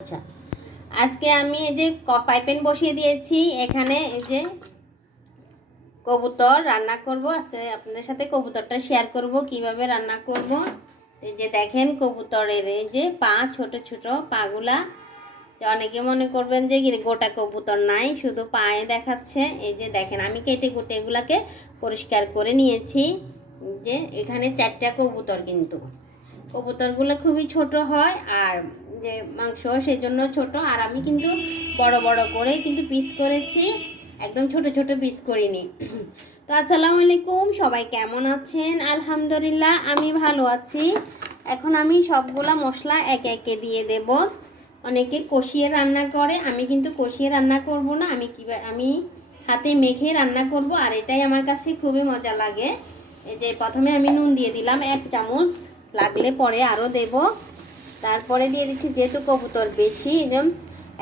আচ্ছা, আজকে আমি এই যে পাইপেন বসিয়ে দিয়েছি। এখানে এই যে কবুতর রান্না করব। আজকে আপনাদের সাথে কবুতরটা শেয়ার করব কিভাবে রান্না করব। এই যে দেখেন কবুতরের এই যে পা, ছোট ছোট পাগুলা। অনেকে মনে করবেন যে গোটা কবুতর নাই, শুধু পায়ে দেখাচ্ছে। এই যে দেখেন আমি কেটে কুটে এগুলাকে পরিষ্কার করে নিয়েছি। যে এখানে 4টা কবুতর, কিন্তু কবুতরগুলো খুবই ছোট হয় আর যে মাংস সেজন্য ছোট। আর আমি কিন্তু বড় বড় করে কিন্তু পিস করেছি, একদম ছোট ছোট পিস করিনি। তো আসসালামু আলাইকুম, সবাই কেমন আছেন? আলহামদুলিল্লাহ আমি ভালো আছি। এখন আমি সবগুলা মশলা একে একে দিয়ে দেব। অনেকে কষিয়ে রান্না করে, আমি কিন্তু কষিয়ে রান্না করব না। আমি হাতে মেখে রান্না করব, আর এটাই আমার কাছে খুবই মজা লাগে। এই যে প্রথমে আমি নুন দিয়ে দিলাম 1 চামচ, লাগলে পরে আরও দেব। তারপরে দিয়ে দিচ্ছি, যেহেতু কবুতর বেশি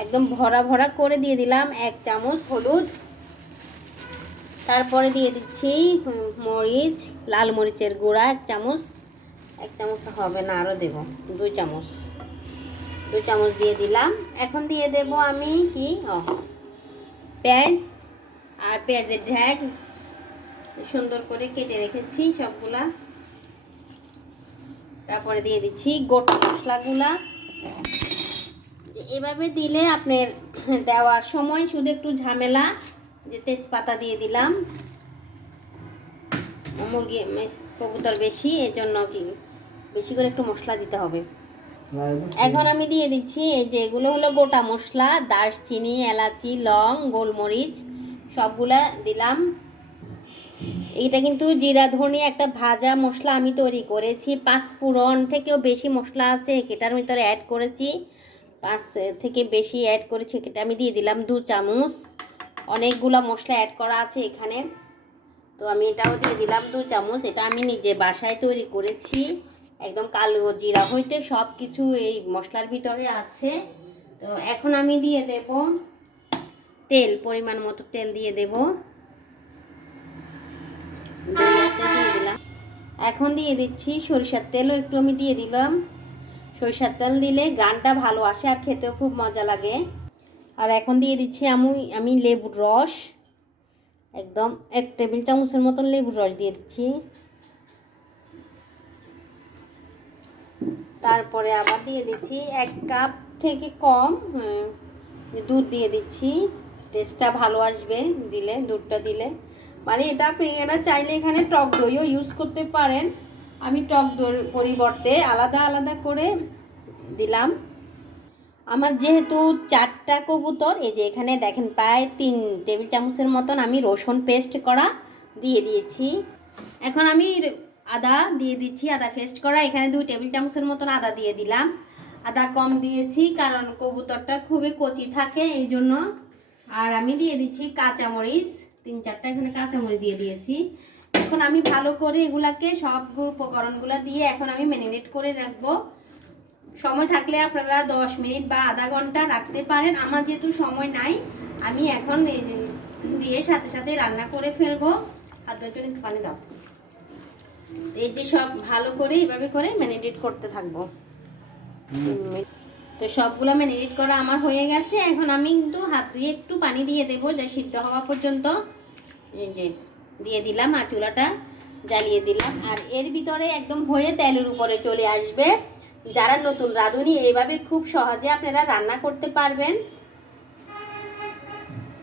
একদম ভরা ভরা করে দিয়ে দিলাম 1 চামচ হলুদ। তারপরে দিয়ে দিচ্ছি মরিচ, লাল মরিচের গুঁড়া 1 চামচ। 1 চামচ হবে না, আরও দেব 2 চামচ। 2 চামচ দিয়ে দিলাম। এখন দিয়ে দেব আমি পেঁয়াজ, আর পেঁয়াজের ঢ্যাক সুন্দর করে কেটে রেখেছি সবগুলা। তারপরে দিয়ে দিচ্ছি গোটা মশলাগুলা। এভাবে দিলে আপনার দেওয়ার সময় শুধু একটু ঝামেলা, যে তেজপাতা দিয়ে দিলাম। মুরগি কবুতর বেশি, এই জন্য কি বেশি করে একটু মশলা দিতে হবে। এখন আমি দিয়ে দিচ্ছি এই যে এগুলো হলো গোটা মশলা, দারচিনি, এলাচি, লং, গোলমরিচ সবগুলা দিলাম। এইটা কিন্তু জিরা ধনিয়া একটা ভাজা মশলা আমি তৈরি করেছি। 5 ফোড়ন থেকেও বেশি মশলা আছে, এটার ভিতরে অ্যাড করেছি। 5 থেকে বেশি অ্যাড করেছি, এটা আমি দিয়ে দিলাম 2 চামচ। অনেকগুলো মশলা অ্যাড করা আছে এখানে, তো আমি এটাও দিয়ে দিলাম 2 চামচ। এটা আমি নিজে বাসায় তৈরি করেছি, একদম কালো জিরা হইতে সব কিছু এই মশলার ভিতরে আছে। তো এখন আমি দিয়ে দেব তেল, পরিমাণ মতো তেল দিয়ে দেব। দিয়ে দিলাম। এখন দিয়ে দিচ্ছি সরিষার তেলও একটু আমি দিয়ে দিলাম। সরিষার তেল দিলে গানটা ভালো আসে আর খেতেও খুব মজা লাগে। আর এখন দিয়ে দিচ্ছি আমি লেবুর রস, একদম 1 টেবিল চামচের মতন লেবুর রস দিয়ে দিচ্ছি। তারপরে আবার দিয়ে দিচ্ছি 1 কাপ থেকে কম দুধ দিয়ে দিচ্ছি। টেস্টটা ভালো আসবে দিলে, দুধটা দিলে। মানে এটা আপনারা চাইলে এখানে টক দইও ইউজ করতে পারেন। আমি টক দইয়ের পরিবর্তে আলাদা আলাদা করে দিলাম। আমার যেহেতু 4টা কবুতর, এই যে এখানে দেখেন প্রায় 3 টেবিল চামচের মতন আমি রসুন পেস্ট করা দিয়ে দিয়েছি। এখন আমি আদা দিয়ে দিচ্ছি, আদা পেস্ট করা। এখানে 2 টেবিল চামচের মতন আদা দিয়ে দিলাম। আদা কম দিয়েছি কারণ কবুতরটা খুবই কচি থাকে, এই জন্য। আর আমি দিয়ে দিচ্ছি কাঁচামরিচ, 3-4টা এখানে কাঁচামরিচ দিয়ে দিয়েছি। এখন আমি ভালো করে এগুলাকে সবগুলো উপকরণগুলো দিয়ে এখন আমি ম্যারিনেট করে রাখবো। সময় থাকলে আপনারা 10 মিনিট বা আধা ঘন্টা রাখতে পারেন। আমার যেহেতু সময় নাই, আমি এখন দিয়ে সাথে সাথে রান্না করে ফেলবো। খাদ্যের জন্য একটু পানি দাও। এই যে সব ভালো করে এইভাবে করে ম্যারিনেট করতে থাকবো। তো সবগুলো ম্যারিনেট করা আমার হয়ে গেছে। এখন আমি কিন্তু হাত ধুয়ে একটু পানি দিয়ে দেবো, যা সিদ্ধ হওয়া পর্যন্ত। এই যে দিয়ে দিলাম, আর চুলাটা জ্বালিয়ে দিলাম। আর এর ভিতরে একদম হয়ে তেলের উপরে চলে আসবে। যারা নতুন রাঁধুনি, এইভাবে খুব সহজে আপনারা রান্না করতে পারবেন।